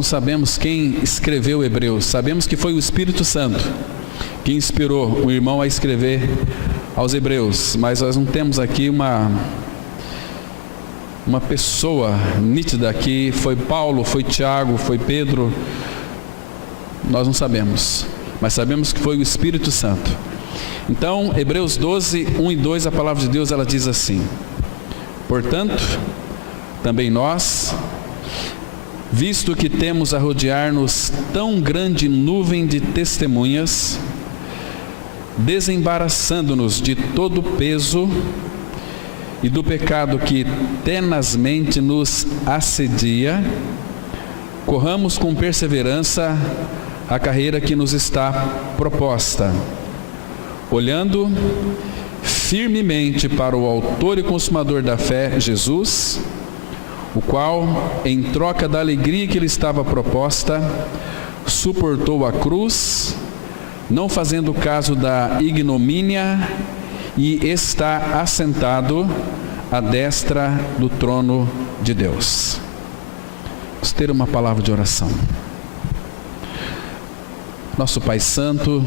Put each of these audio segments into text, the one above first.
não sabemos quem escreveu Hebreus, sabemos que foi o Espírito Santo que inspirou o irmão a escrever aos Hebreus, mas nós não temos aqui uma pessoa nítida que foi Paulo, foi Tiago, foi Pedro, nós não sabemos, mas sabemos que foi o Espírito Santo. Então, Hebreus 12, 1 e 2, a palavra de Deus, ela diz assim: portanto, também nós, visto que temos a rodear-nos tão grande nuvem de testemunhas, desembaraçando-nos de todo o peso e do pecado que tenazmente nos assedia, corramos com perseverança a carreira que nos está proposta, olhando firmemente para o autor e consumador da fé, Jesus, o qual, em troca da alegria que lhe estava proposta, suportou a cruz, não fazendo caso da ignomínia, e está assentado à destra do trono de Deus. Vamos ter uma palavra de oração. Nosso Pai Santo,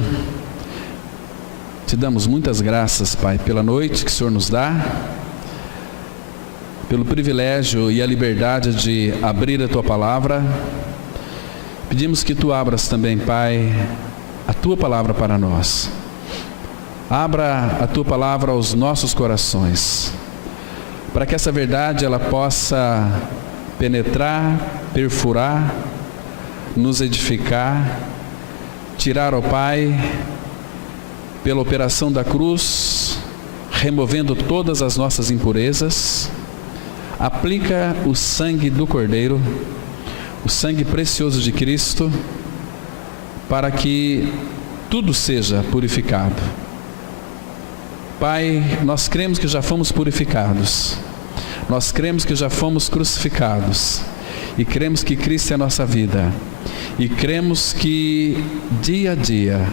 te damos muitas graças, Pai, pela noite que o Senhor nos dá, pelo privilégio e a liberdade de abrir a Tua palavra. Pedimos que Tu abras também, Pai, a Tua palavra para nós. Abra a Tua palavra aos nossos corações, para que essa verdade ela possa penetrar, perfurar, nos edificar, tirar, ó Pai, pela operação da cruz, removendo todas as nossas impurezas. Aplica o sangue do Cordeiro, o sangue precioso de Cristo, para que tudo seja purificado. Pai, nós cremos que já fomos purificados, nós cremos que já fomos crucificados, e cremos que Cristo é a nossa vida, e cremos que dia a dia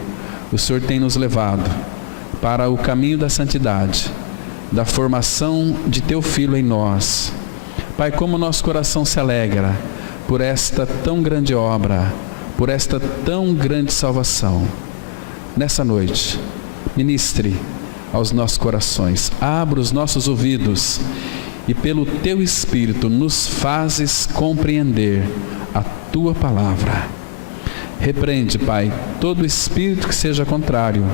o Senhor tem nos levado para o caminho da santidade, da formação de Teu Filho em nós. Pai, como nosso coração se alegra por esta tão grande obra, por esta tão grande salvação. Nessa noite, ministre aos nossos corações, abra os nossos ouvidos e pelo Teu Espírito nos fazes compreender a Tua palavra. Repreende, Pai, todo espírito que seja contrário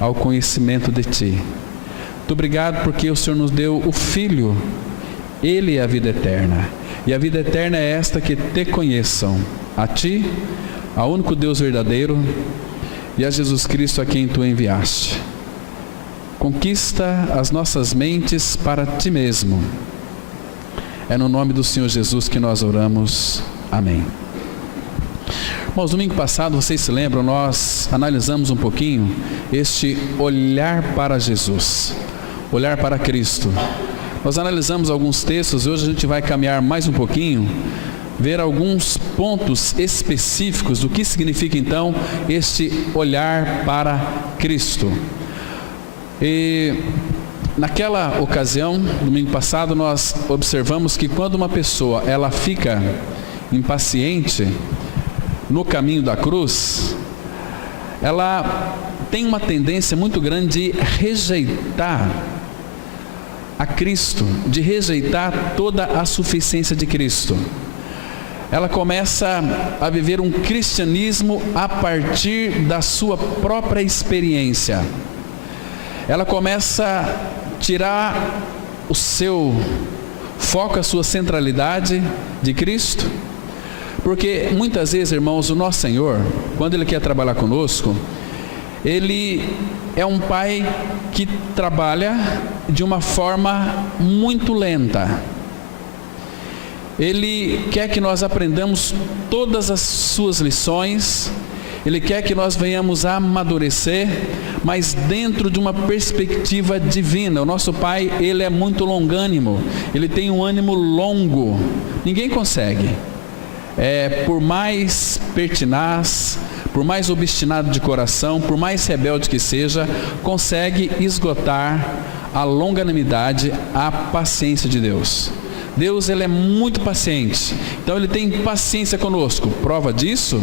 ao conhecimento de Ti. Muito obrigado porque o Senhor nos deu o Filho, Ele é a vida eterna, e a vida eterna é esta, que Te conheçam, a Ti, ao único Deus verdadeiro, e a Jesus Cristo a quem Tu enviaste. Conquista as nossas mentes para Ti mesmo. É no nome do Senhor Jesus que nós oramos. Amém. Irmãos, domingo passado, vocês se lembram, nós analisamos um pouquinho este olhar para Jesus, olhar para Cristo. Nós analisamos alguns textos e hoje a gente vai caminhar mais um pouquinho, ver alguns pontos específicos do que significa então este olhar para Cristo. E naquela ocasião, domingo passado, nós observamos que quando uma pessoa ela fica impaciente no caminho da cruz, ela tem uma tendência muito grande de rejeitar a Cristo, de rejeitar toda a suficiência de Cristo. Ela começa a viver um cristianismo a partir da sua própria experiência. Ela começa a tirar o seu foco, a sua centralidade de Cristo, porque muitas vezes, irmãos, o nosso Senhor, quando Ele quer trabalhar conosco, Ele é um Pai que trabalha de uma forma muito lenta. Ele quer que nós aprendamos todas as suas lições, Ele quer que nós venhamos a amadurecer, mas dentro de uma perspectiva divina. O nosso Pai, Ele é muito longânimo, Ele tem um ânimo longo, ninguém consegue. Por mais pertinaz, por mais obstinado de coração, por mais rebelde que seja, consegue esgotar a longanimidade, a paciência de Deus. Deus, ele é muito paciente. Então ele tem paciência conosco. Prova disso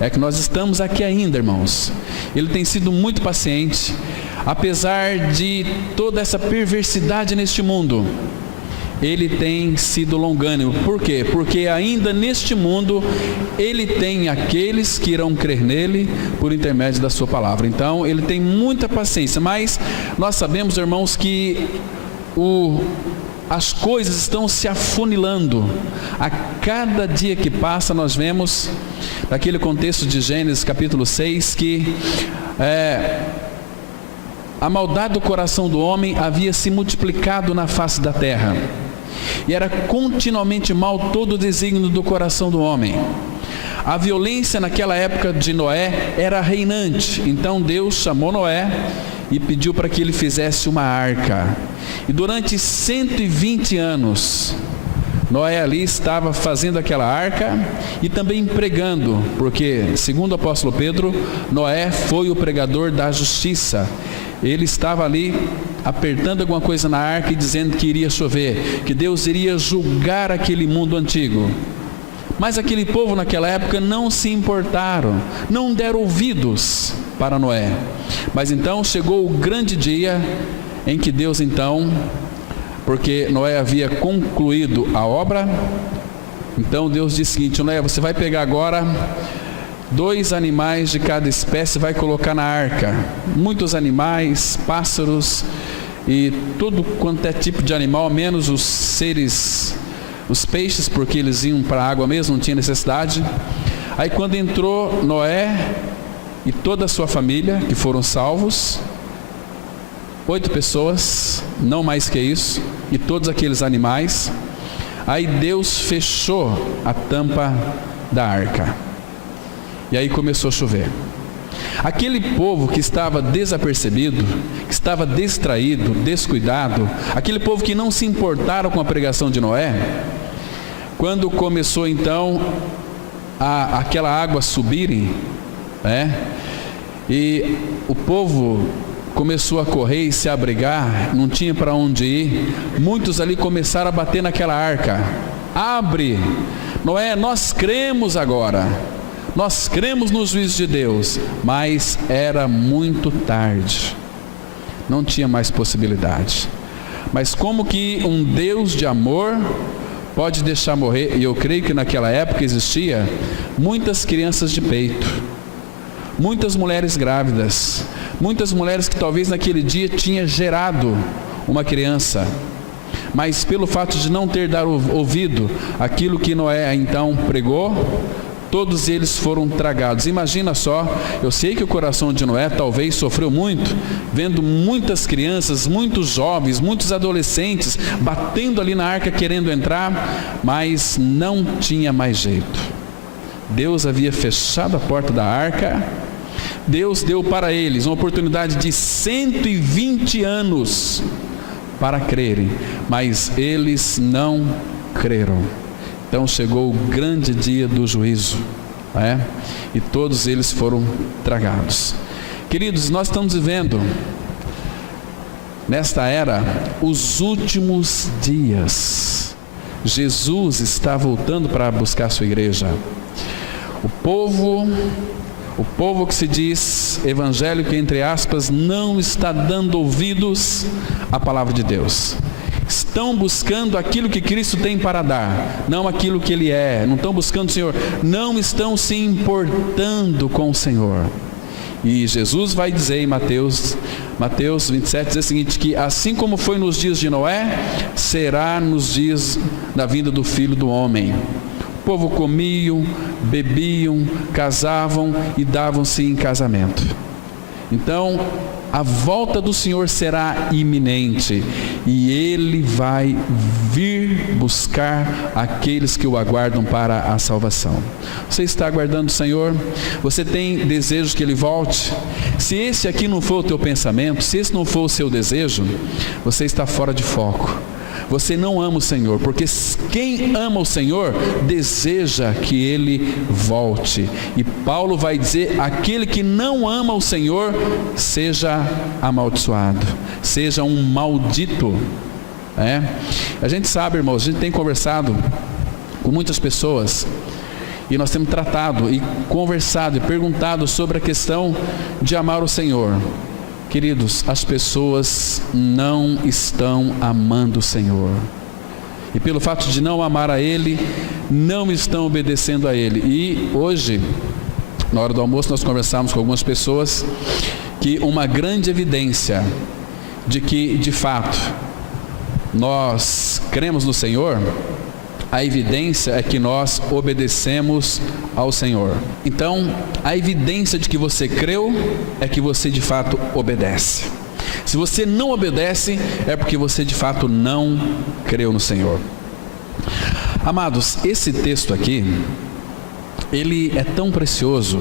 é que nós estamos aqui ainda, irmãos. Ele tem sido muito paciente, apesar de toda essa perversidade neste mundo. Ele tem sido longânimo. Por quê? Porque ainda neste mundo ele tem aqueles que irão crer nele por intermédio da sua palavra. Então ele tem muita paciência. Mas nós sabemos, irmãos, que as coisas estão se afunilando. A cada dia que passa nós vemos, naquele contexto de Gênesis capítulo 6, que a maldade do coração do homem havia se multiplicado na face da terra, e era continuamente mal todo o desígnio do coração do homem. A violência naquela época de Noé era reinante. Então Deus chamou Noé e pediu para que ele fizesse uma arca. E durante 120 anos, Noé ali estava fazendo aquela arca e também pregando, porque, segundo o apóstolo Pedro, Noé foi o pregador da justiça. Ele estava ali apertando alguma coisa na arca e dizendo que iria chover, que Deus iria julgar aquele mundo antigo. Mas aquele povo naquela época não se importaram, não deram ouvidos para Noé. Mas então chegou o grande dia em que Deus então, porque Noé havia concluído a obra, então Deus disse o seguinte: Noé, você vai pegar agora 2 animais de cada espécie, vai colocar na arca, muitos animais, pássaros e tudo quanto é tipo de animal, menos os peixes, porque eles iam para a água mesmo, não tinha necessidade. Aí quando entrou Noé e toda a sua família, que foram salvos, 8 pessoas, não mais que isso, e todos aqueles animais, aí Deus fechou a tampa da arca. E aí começou a chover. Aquele povo que estava desapercebido, que estava distraído, descuidado, aquele povo que não se importaram com a pregação de Noé, quando começou então aquela água subirem, e o povo começou a correr e se abrigar, não tinha para onde ir, muitos ali começaram a bater naquela arca: abre, Noé, nós cremos agora, nós cremos no juízo de Deus. Mas era muito tarde, não tinha mais possibilidade. Mas como que um Deus de amor pode deixar morrer? E eu creio que naquela época existia muitas crianças de peito, muitas mulheres grávidas, muitas mulheres que talvez naquele dia tinha gerado uma criança, mas pelo fato de não ter dado ouvido àquilo que Noé então pregou, todos eles foram tragados. Imagina só, eu sei que o coração de Noé talvez sofreu muito, vendo muitas crianças, muitos jovens, muitos adolescentes batendo ali na arca querendo entrar, mas não tinha mais jeito. Deus havia fechado a porta da arca. Deus deu para eles uma oportunidade de 120 anos para crerem, mas eles não creram. Então chegou o grande dia do juízo, e todos eles foram tragados. Queridos, nós estamos vivendo nesta era os últimos dias. Jesus está voltando para buscar a sua igreja. O povo que se diz evangélico, entre aspas, não está dando ouvidos à palavra de Deus. Estão buscando aquilo que Cristo tem para dar, não aquilo que Ele é. Não estão buscando o Senhor, não estão se importando com o Senhor. E Jesus vai dizer em Mateus 27, diz o seguinte, que assim como foi nos dias de Noé, será nos dias da vinda do Filho do Homem. O povo comiam, bebiam, casavam e davam-se em casamento. Então, a volta do Senhor será iminente e Ele vai vir buscar aqueles que o aguardam para a salvação. Você está aguardando o Senhor? Você tem desejo que Ele volte? Se esse aqui não for o teu pensamento, se esse não for o seu desejo, você está fora de foco. Você não ama o Senhor, porque quem ama o Senhor deseja que Ele volte. E Paulo vai dizer: aquele que não ama o Senhor seja amaldiçoado, seja um maldito. A gente sabe, irmãos, a gente tem conversado com muitas pessoas e nós temos tratado e conversado e perguntado sobre a questão de amar o Senhor. Queridos, as pessoas não estão amando o Senhor. E pelo fato de não amar a Ele, não estão obedecendo a Ele. E hoje, na hora do almoço, nós conversamos com algumas pessoas que uma grande evidência de que, de fato, nós cremos no Senhor, a evidência é que nós obedecemos ao Senhor. Então, a evidência de que você creu é que você de fato obedece. Se você não obedece, é porque você de fato não creu no Senhor. Amados, esse texto aqui, ele é tão precioso.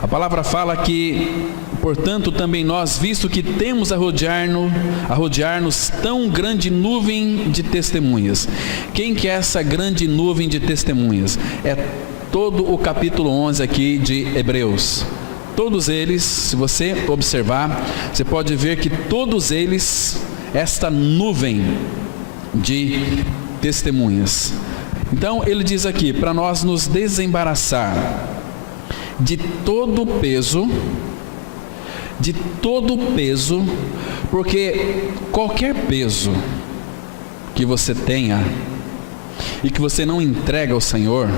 A palavra fala que, portanto, também nós, visto que temos a rodear-nos tão grande nuvem de testemunhas. Quem que é essa grande nuvem de testemunhas? É todo o capítulo 11 aqui de Hebreus. Todos eles, se você observar, você pode ver que todos eles, esta nuvem de testemunhas. Então, ele diz aqui, para nós nos desembaraçar de todo peso, porque qualquer peso que você tenha e que você não entrega ao Senhor,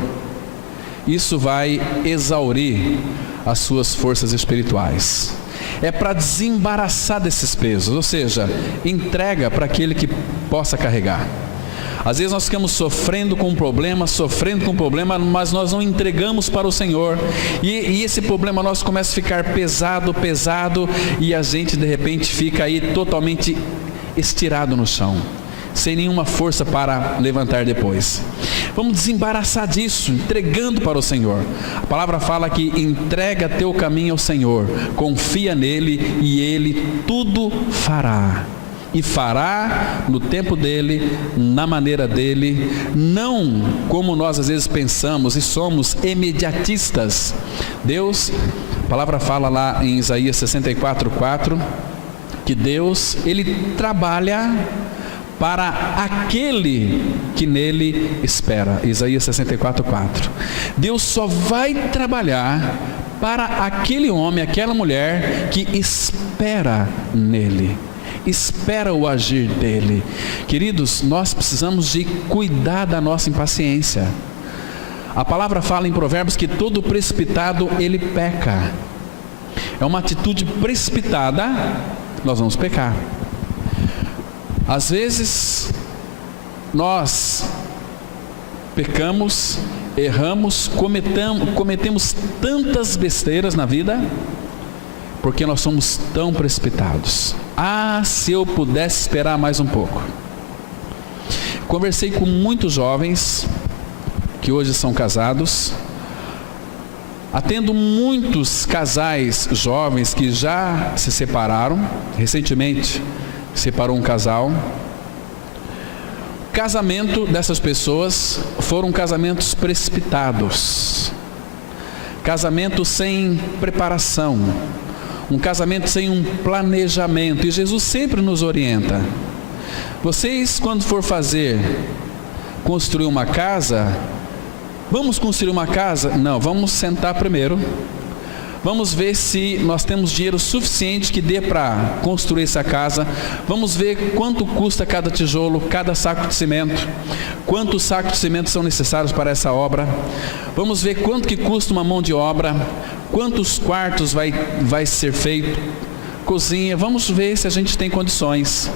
isso vai exaurir as suas forças espirituais. É para desembaraçar desses pesos, ou seja, entrega para aquele que possa carregar. Às vezes nós ficamos sofrendo com um problema, mas nós não entregamos para o Senhor. E esse problema nosso começa a ficar pesado, e a gente de repente fica aí totalmente estirado no chão, sem nenhuma força para levantar depois. Vamos desembaraçar disso, entregando para o Senhor. A palavra fala que entrega teu caminho ao Senhor, confia nele e Ele tudo fará. E fará no tempo dele, na maneira dele, não como nós às vezes pensamos e somos imediatistas. Deus, a palavra fala lá em Isaías 64:4, que Deus, Ele trabalha para aquele que nele espera. Isaías 64:4. Deus só vai trabalhar para aquele homem, aquela mulher que espera nele, espera o agir dele. Queridos, nós precisamos de cuidar da nossa impaciência. A palavra fala em Provérbios que todo precipitado ele peca. É uma atitude precipitada, nós vamos pecar. Às vezes nós pecamos, erramos, cometemos tantas besteiras na vida porque nós somos tão precipitados. Se eu pudesse esperar mais um pouco. Conversei com muitos jovens que hoje são casados, atendo muitos casais jovens que já se separaram. Recentemente separou um casal. O casamento dessas pessoas foram casamentos precipitados, casamento sem preparação, um casamento sem um planejamento. E Jesus sempre nos orienta: vocês, quando for construir uma casa, vamos construir uma casa? Não, vamos sentar primeiro, vamos ver se nós temos dinheiro suficiente que dê para construir essa casa. Vamos ver quanto custa cada tijolo, cada saco de cimento, quantos sacos de cimento são necessários para essa obra. Vamos ver quanto que custa uma mão de obra, quantos quartos vai ser feito, cozinha. Vamos ver se a gente tem condições.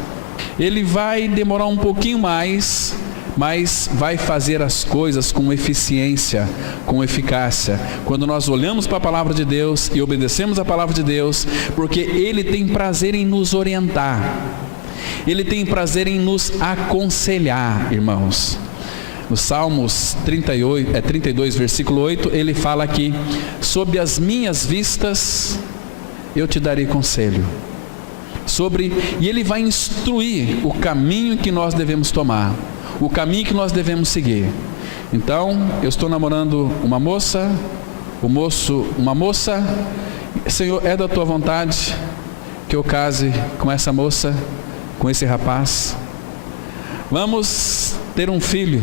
Ele vai demorar um pouquinho mais, mas vai fazer as coisas com eficiência, com eficácia, quando nós olhamos para a palavra de Deus e obedecemos a palavra de Deus, porque Ele tem prazer em nos orientar, Ele tem prazer em nos aconselhar, irmãos. No Salmos 32, versículo 8, ele fala aqui: sob as minhas vistas eu te darei conselho. E ele vai instruir o caminho que nós devemos tomar, o caminho que nós devemos seguir. Então, eu estou namorando uma moça, uma moça. Senhor, é da tua vontade que eu case com essa moça, com esse rapaz? Vamos ter um filho,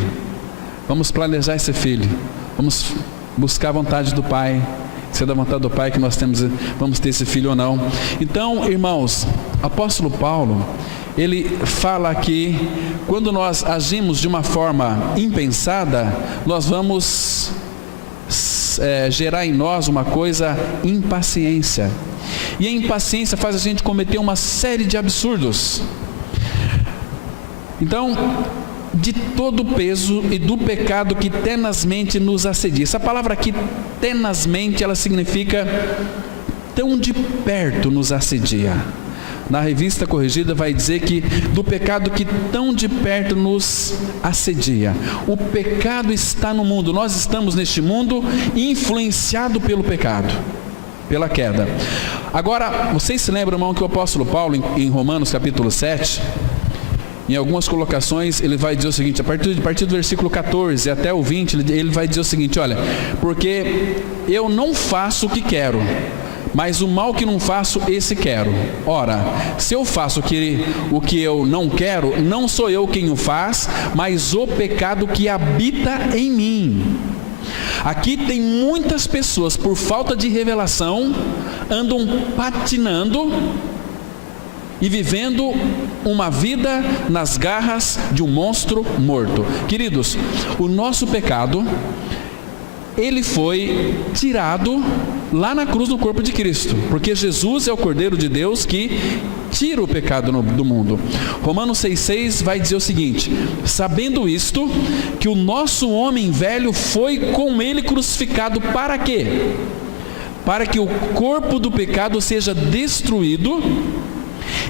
vamos planejar esse filho, vamos buscar a vontade do Pai, se é da vontade do Pai que nós vamos ter esse filho ou não. Então, irmãos, apóstolo Paulo, ele fala aqui, quando nós agimos de uma forma impensada, nós vamos gerar em nós uma coisa, impaciência. E a impaciência faz a gente cometer uma série de absurdos. Então, de todo o peso e do pecado que tenazmente nos assedia. Essa palavra aqui, tenazmente, ela significa tão de perto nos assedia. Na Revista Corrigida vai dizer que do pecado que tão de perto nos assedia. O pecado está no mundo, nós estamos neste mundo influenciado pelo pecado, pela queda. Agora, vocês se lembram, irmão, que o apóstolo Paulo, em Romanos capítulo 7, em algumas colocações, ele vai dizer o seguinte, a partir do versículo 14 até o 20, ele vai dizer o seguinte, olha, porque eu não faço o que quero, mas o mal que não faço, esse quero. Ora, se eu faço o que eu não quero, não sou eu quem o faz, mas o pecado que habita em mim. Aqui tem muitas pessoas, por falta de revelação, andam patinando e vivendo uma vida nas garras de um monstro morto. Queridos, o nosso pecado, ele foi tirado lá na cruz no corpo de Cristo, porque Jesus é o Cordeiro de Deus que tira o pecado do mundo. Romanos 6,6 vai dizer o seguinte: sabendo isto, que o nosso homem velho foi com ele crucificado, para quê? Para que o corpo do pecado seja destruído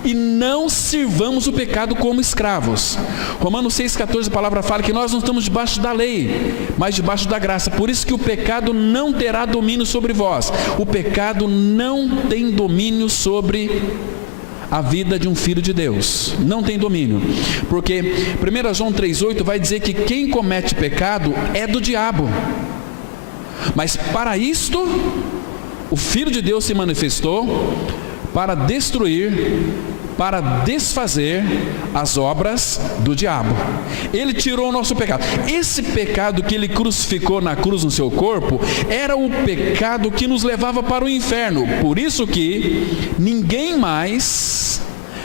e não sirvamos o pecado como escravos. Romanos 6,14, a palavra fala que nós não estamos debaixo da lei, mas debaixo da graça. Por isso que o pecado não terá domínio sobre vós. O pecado não tem domínio sobre a vida de um filho de Deus. Não tem domínio. Porque 1 João 3,8 vai dizer que quem comete pecado é do diabo. Mas para isto, o Filho de Deus se manifestou para destruir, para desfazer as obras do diabo. Ele tirou o nosso pecado. Esse pecado que ele crucificou na cruz no seu corpo, era o pecado que nos levava para o inferno. Por isso que ninguém mais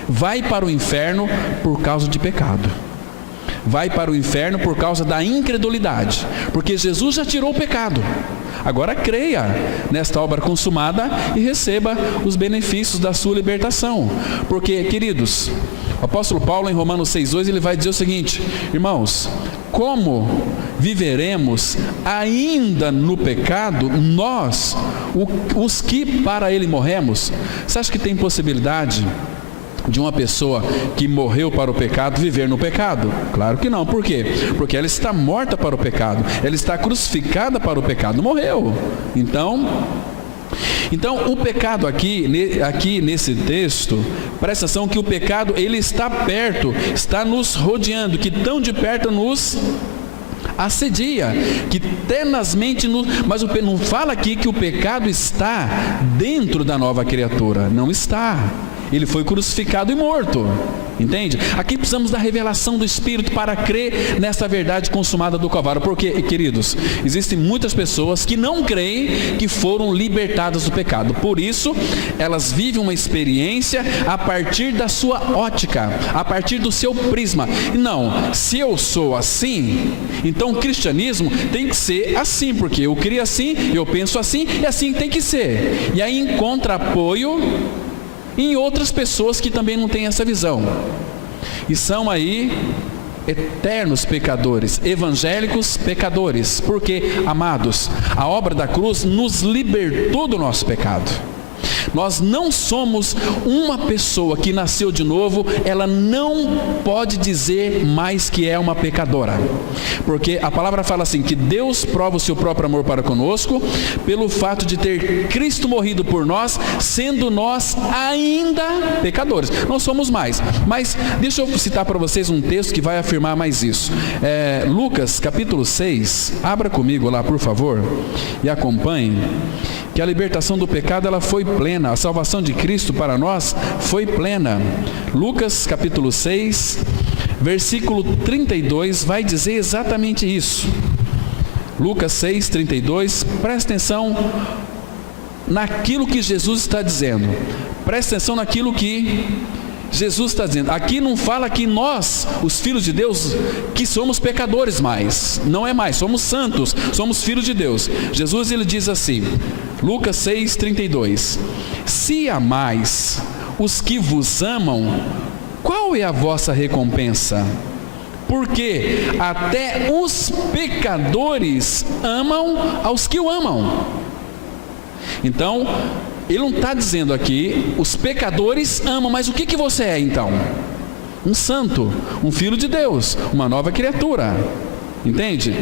vai para o inferno por causa de pecado. Vai para o inferno por causa da incredulidade, porque Jesus já tirou o pecado. Agora creia nesta obra consumada e receba os benefícios da sua libertação. Porque, queridos, o apóstolo Paulo em Romanos 6,2, ele vai dizer o seguinte: irmãos, como viveremos ainda no pecado, nós, os que para ele morremos? Você acha que tem possibilidade de uma pessoa que morreu para o pecado viver no pecado? Claro que não. Por quê? Porque ela está morta para o pecado, ela está crucificada para o pecado, morreu. Então o pecado aqui nesse texto, presta atenção que o pecado, ele está perto, está nos rodeando, que tão de perto nos assedia, que tenazmente mas não fala aqui que o pecado está dentro da nova criatura, não está. Ele foi crucificado e morto, entende? Aqui precisamos da revelação do Espírito para crer nessa verdade consumada do Calvário. Porque, queridos, existem muitas pessoas que não creem que foram libertadas do pecado. Por isso, elas vivem uma experiência a partir da sua ótica, a partir do seu prisma. E não, se eu sou assim, então o cristianismo tem que ser assim, porque eu crio assim, eu penso assim, e assim tem que ser. E aí encontra apoio em outras pessoas que também não têm essa visão, e são aí eternos pecadores, evangélicos pecadores. Porque, amados, a obra da cruz nos libertou do nosso pecado. Nós não somos uma pessoa que nasceu de novo, ela não pode dizer mais que é uma pecadora. Porque a palavra fala assim, que Deus prova o seu próprio amor para conosco, pelo fato de ter Cristo morrido por nós, sendo nós ainda pecadores. Não somos mais. Mas deixa eu citar para vocês um texto que vai afirmar mais isso. Lucas capítulo 6, abra comigo lá por favor, e acompanhe. que a libertação do pecado ela foi plena, a salvação de Cristo para nós foi plena. Lucas capítulo 6, versículo 32 vai dizer exatamente isso. Lucas 6, 32, presta atenção naquilo que Jesus está dizendo. Presta atenção naquilo que Jesus está dizendo. Aqui não fala que nós, os filhos de Deus, que somos pecadores mais. Não é mais, somos santos, somos filhos de Deus. Jesus ele diz assim, Lucas 6, 32. Se amais os que vos amam, qual é a vossa recompensa? Porque até os pecadores amam aos que o amam. Então, ele não está dizendo aqui, os pecadores amam, mas o que você é então? Um santo, um filho de Deus, uma nova criatura, entende?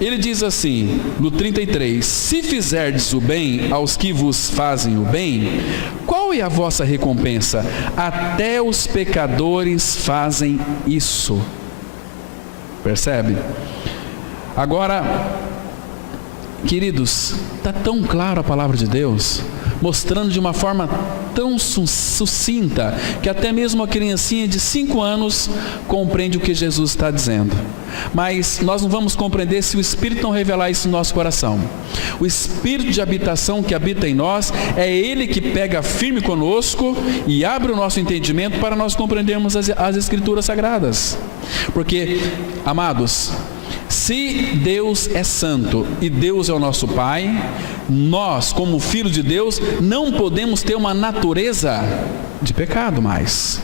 Ele diz assim, no 33, se fizerdes o bem aos que vos fazem o bem, qual é a vossa recompensa? Até os pecadores fazem isso. Percebe? Agora, queridos, está tão claro a palavra de Deus, mostrando de uma forma tão sucinta, que até mesmo uma criancinha de 5 anos compreende o que Jesus está dizendo. Mas nós não vamos compreender se o Espírito não revelar isso no nosso coração. O Espírito de habitação que habita em nós, é Ele que pega firme conosco e abre o nosso entendimento para nós compreendermos as Escrituras Sagradas. Porque, amados, se Deus é santo e Deus é o nosso Pai, nós, como filhos de Deus, não podemos ter uma natureza de pecado mais.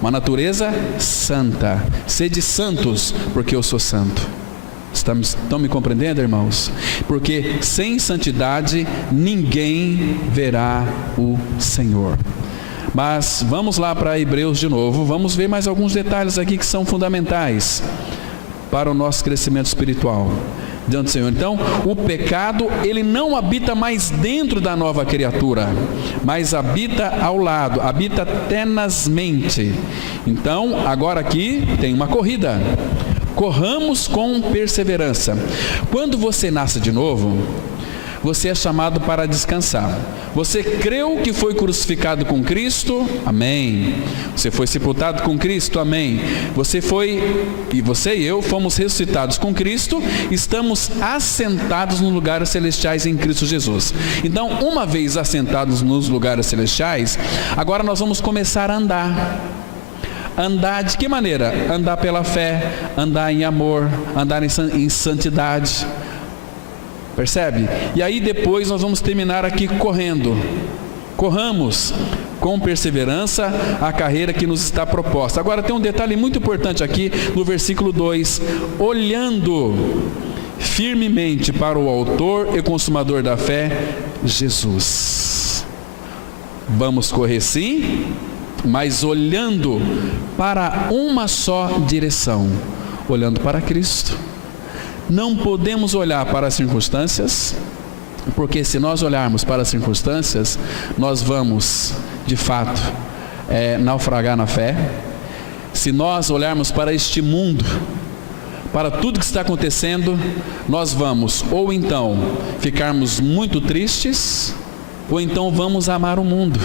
Uma natureza santa. Sede santos, porque eu sou santo. Estão me compreendendo, irmãos? Porque sem santidade ninguém verá o Senhor. Mas vamos lá para Hebreus de novo. Vamos ver mais alguns detalhes aqui que são fundamentais para o nosso crescimento espiritual diante do Senhor. Então, o pecado, ele não habita mais dentro da nova criatura, mas habita ao lado, habita tenazmente. Então, agora aqui tem uma corrida. Corramos com perseverança. Quando você nasce de novo, você é chamado para descansar. Você creu que foi crucificado com Cristo? Amém. Você foi sepultado com Cristo? Amém. Você e eu fomos ressuscitados com Cristo, estamos assentados nos lugares celestiais em Cristo Jesus. Então, uma vez assentados nos lugares celestiais, agora nós vamos começar a andar. Andar de que maneira? Andar pela fé, andar em amor, andar em santidade. Percebe? E aí depois nós vamos terminar aqui correndo. Corramos com perseverança a carreira que nos está proposta. Agora tem um detalhe muito importante aqui no versículo 2. Olhando firmemente para o autor e consumador da fé, Jesus. Vamos correr sim, mas olhando para uma só direção, olhando para Cristo. Não podemos olhar para as circunstâncias, porque se nós olharmos para as circunstâncias, nós vamos, de fato, naufragar na fé. Se nós olharmos para este mundo, para tudo que está acontecendo, nós vamos, ou então, ficarmos muito tristes, ou então vamos amar o mundo.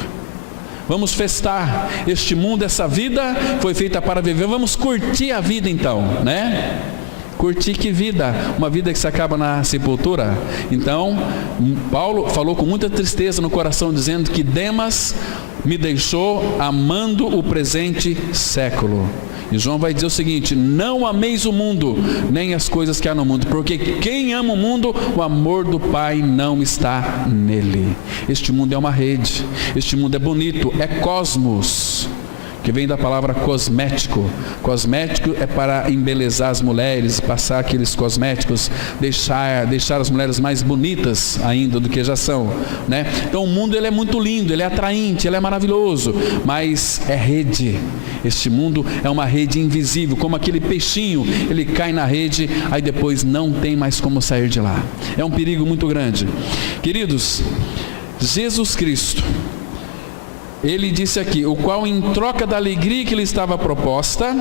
Vamos festar. Este mundo, essa vida foi feita para viver. Vamos curtir a vida então, né? Curtir que vida? Uma vida que se acaba na sepultura. Então, Paulo falou com muita tristeza no coração, dizendo que Demas me deixou amando o presente século. E João vai dizer o seguinte: não ameis o mundo, nem as coisas que há no mundo, porque quem ama o mundo, o amor do Pai não está nele. Este mundo é uma rede, este mundo é bonito, é cosmos, que vem da palavra cosmético. Cosmético é para embelezar as mulheres, passar aqueles cosméticos, deixar as mulheres mais bonitas ainda do que já são, né? Então o mundo ele é muito lindo, ele é atraente, ele é maravilhoso, mas é rede. Este mundo é uma rede invisível, como aquele peixinho, ele cai na rede, aí depois não tem mais como sair de lá. É um perigo muito grande. Queridos, Jesus Cristo, ele disse aqui, o qual em troca da alegria que lhe estava proposta,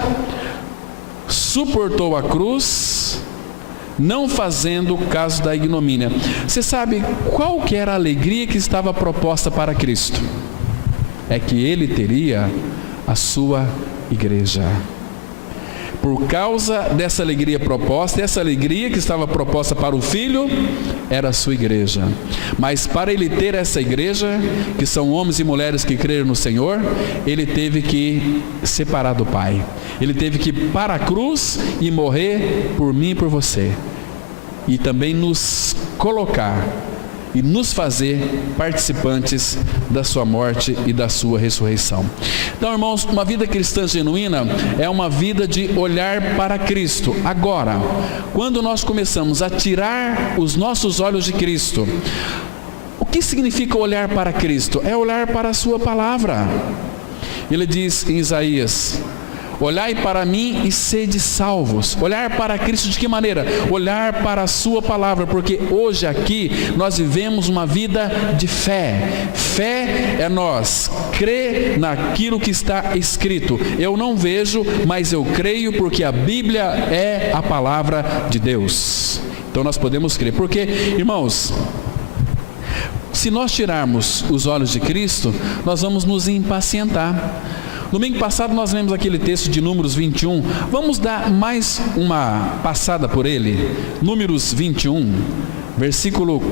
suportou a cruz, não fazendo caso da ignomínia. Você sabe qual que era a alegria que estava proposta para Cristo? É que ele teria a sua igreja. Por causa dessa alegria proposta, essa alegria que estava proposta para o Filho, era a sua igreja. Mas para ele ter essa igreja, que são homens e mulheres que creram no Senhor, ele teve que separar do Pai. Ele teve que ir para a cruz e morrer por mim e por você. E também nos colocar e nos fazer participantes da sua morte e da sua ressurreição. Então, irmãos, uma vida cristã genuína é uma vida de olhar para Cristo. Agora, quando nós começamos a tirar os nossos olhos de Cristo, o que significa olhar para Cristo? É olhar para a sua palavra. Ele diz em Isaías: olhai para mim e sede salvos. Olhar para Cristo de que maneira? Olhar para a sua palavra, porque hoje aqui nós vivemos uma vida de fé. Fé é nós crer naquilo que está escrito. Eu não vejo, mas eu creio, porque a Bíblia é a palavra de Deus. Então nós podemos crer, porque, irmãos, se nós tirarmos os olhos de Cristo, nós vamos nos impacientar. Domingo passado nós lemos aquele texto de Números 21. Vamos dar mais uma passada por ele. Números 21, versículo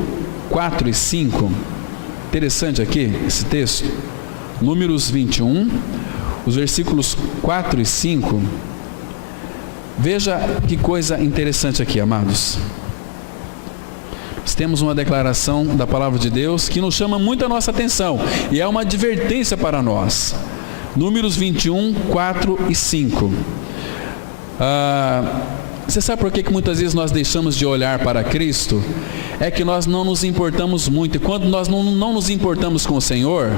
4 e 5. Interessante aqui esse texto. Números 21, os versículos 4 e 5. Veja que coisa interessante aqui, amados. Nós temos uma declaração da palavra de Deus que nos chama muito a nossa atenção e é uma advertência para nós. Números 21, 4 e 5. Você sabe por que muitas vezes nós deixamos de olhar para Cristo? É que nós não nos importamos muito. E quando nós não nos importamos com o Senhor,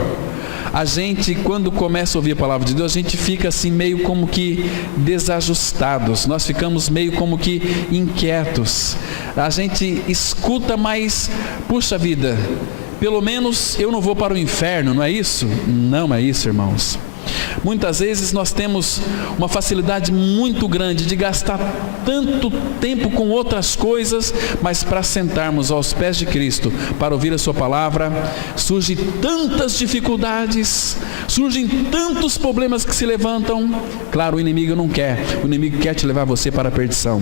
a gente, quando começa a ouvir a palavra de Deus, a gente fica assim meio como que desajustados. Nós ficamos meio como que inquietos. A gente escuta, mas, puxa vida, pelo menos eu não vou para o inferno, não é isso? Não é isso, irmãos. Muitas vezes nós temos uma facilidade muito grande de gastar tanto tempo com outras coisas, mas para sentarmos aos pés de Cristo, para ouvir a sua palavra, surgem tantas dificuldades, surgem tantos problemas que se levantam. Claro, o inimigo não quer, o inimigo quer te levar você para a perdição.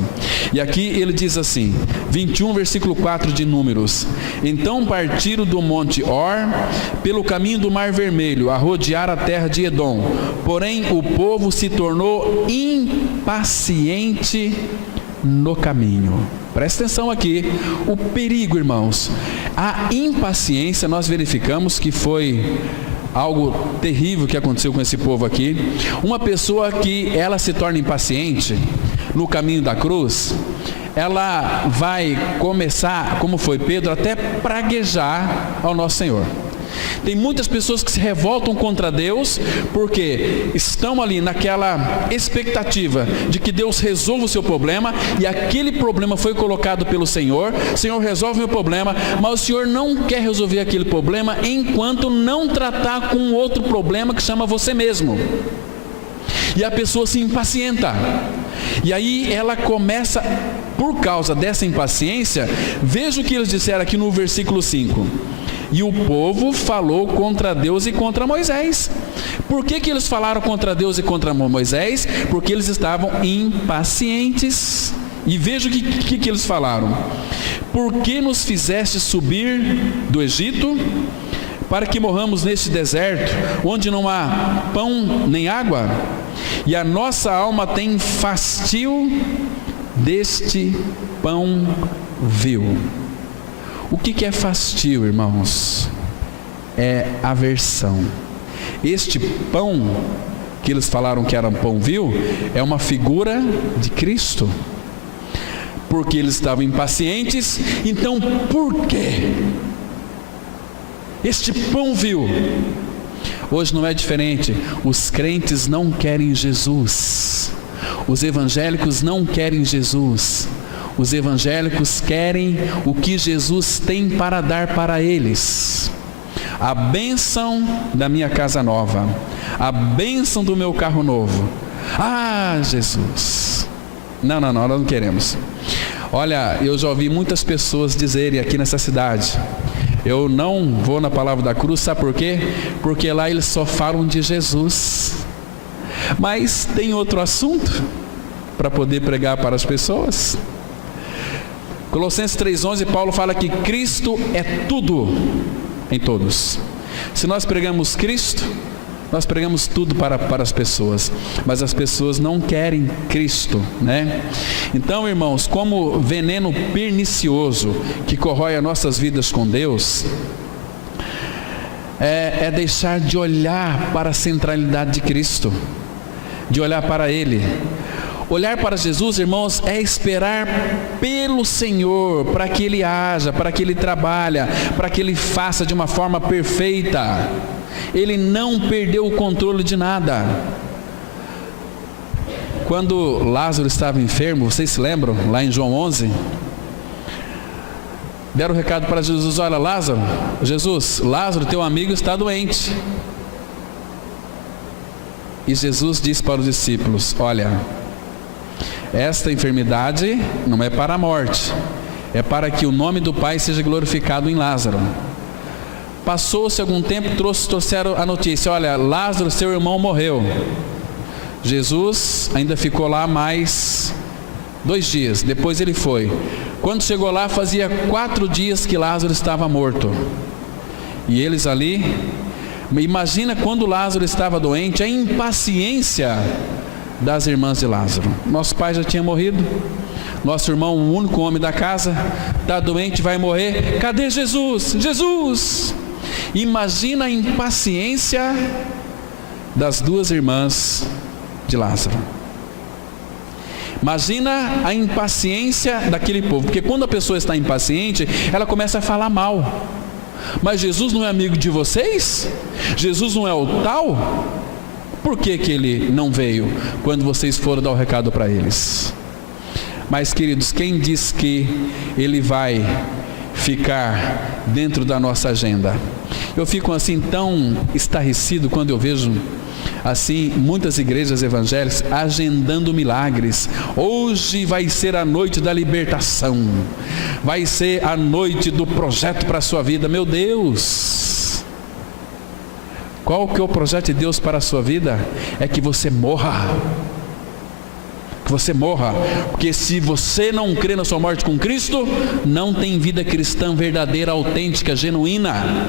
E aqui ele diz assim, 21 versículo 4 de Números: então partiram do monte Or, pelo caminho do Mar Vermelho, a rodear a terra de Edom. Porém o povo se tornou impaciente no caminho. Presta atenção aqui, o perigo, irmãos. A impaciência, nós verificamos que foi algo terrível que aconteceu com esse povo aqui. Uma pessoa que ela se torna impaciente no caminho da cruz, ela vai começar, como foi Pedro, até praguejar ao nosso Senhor. Tem muitas pessoas que se revoltam contra Deus porque estão ali naquela expectativa de que Deus resolva o seu problema, e aquele problema foi colocado pelo Senhor. O Senhor resolve o problema, mas o Senhor não quer resolver aquele problema enquanto não tratar com outro problema que chama você mesmo. E a pessoa se impacienta. E aí ela começa, por causa dessa impaciência, veja o que eles disseram aqui no versículo 5. E o povo falou contra Deus e contra Moisés. Por que eles falaram contra Deus e contra Moisés? Porque eles estavam impacientes. E veja o que eles falaram: por que nos fizeste subir do Egito, para que morramos neste deserto, onde não há pão nem água? E a nossa alma tem fastio deste pão vil. O que é fastio, irmãos? É aversão. Este pão que eles falaram que era um pão vil é uma figura de Cristo, porque eles estavam impacientes. Então por quê? Este pão vil. Hoje não é diferente. Os crentes não querem Jesus, os evangélicos não querem Jesus. Os evangélicos querem o que Jesus tem para dar para eles: a bênção da minha casa nova, a bênção do meu carro novo. Ah, Jesus! Não, nós não queremos. Olha, eu já ouvi muitas pessoas dizerem aqui nessa cidade: eu não vou na Palavra da Cruz, sabe por quê? Porque lá eles só falam de Jesus. Mas tem outro assunto para poder pregar para as pessoas. Colossenses 3,11, Paulo fala que Cristo é tudo em todos. Se nós pregamos Cristo, nós pregamos tudo para as pessoas, mas as pessoas não querem Cristo, né? Então, irmãos, como veneno pernicioso que corrói as nossas vidas com Deus, é deixar de olhar para a centralidade de Cristo, de olhar para Ele. Olhar para Jesus, irmãos, é esperar pelo Senhor, para que Ele haja, para que Ele trabalhe, para que Ele faça de uma forma perfeita. Ele não perdeu o controle de nada. Quando Lázaro estava enfermo, vocês se lembram? Lá em João 11, deram o recado para Jesus: olha, Lázaro, teu amigo está doente. E Jesus disse para os discípulos: olha, esta enfermidade não é para a morte, é para que o nome do Pai seja glorificado em Lázaro. Passou-se algum tempo, trouxeram a notícia: olha, Lázaro, seu irmão, morreu. Jesus ainda ficou lá mais 2 dias, depois ele foi. Quando chegou lá, fazia 4 dias que Lázaro estava morto. E eles ali, imagina quando Lázaro estava doente, a impaciência das irmãs de Lázaro. Nosso pai já tinha morrido, nosso irmão, o único homem da casa, está doente, vai morrer. Cadê Jesus? Jesus! Imagina a impaciência das 2 irmãs de Lázaro. Imagina a impaciência daquele povo, porque quando a pessoa está impaciente, ela começa a falar mal. Mas Jesus não é amigo de vocês? Jesus não é o tal? Por que Ele não veio quando vocês foram dar o recado para eles? Mas, queridos, quem diz que Ele vai ficar dentro da nossa agenda? Eu fico assim tão estarrecido quando eu vejo assim muitas igrejas evangélicas agendando milagres. Hoje vai ser a noite da libertação, vai ser a noite do projeto para a sua vida. Meu Deus, qual que é o projeto de Deus para a sua vida? É que você morra. Que você morra, porque se você não crê na sua morte com Cristo, não tem vida cristã verdadeira, autêntica, genuína.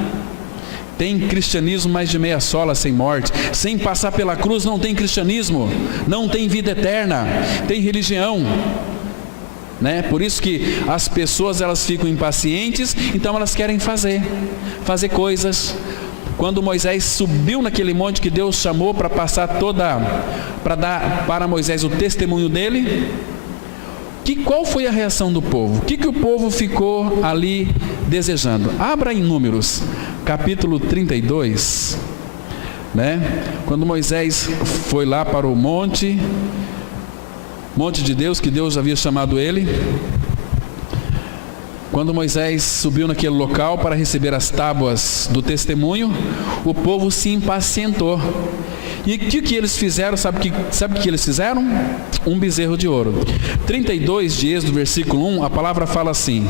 Tem cristianismo mais de meia sola, sem morte. Sem passar pela cruz não tem cristianismo, não tem vida eterna, tem religião, né? Por isso que as pessoas, elas ficam impacientes, então elas querem fazer coisas. Quando Moisés subiu naquele monte que Deus chamou para para dar para Moisés o testemunho dele, qual foi a reação do povo? O que o povo ficou ali desejando? Abra em Números, capítulo 32, né? Quando Moisés foi lá para o monte de Deus, que Deus havia chamado ele. Quando Moisés subiu naquele local para receber as tábuas do testemunho, o povo se impacientou. E o que eles fizeram? Sabe o que eles fizeram? Um bezerro de ouro. 32 de Êxodo, versículo 1, a palavra fala assim: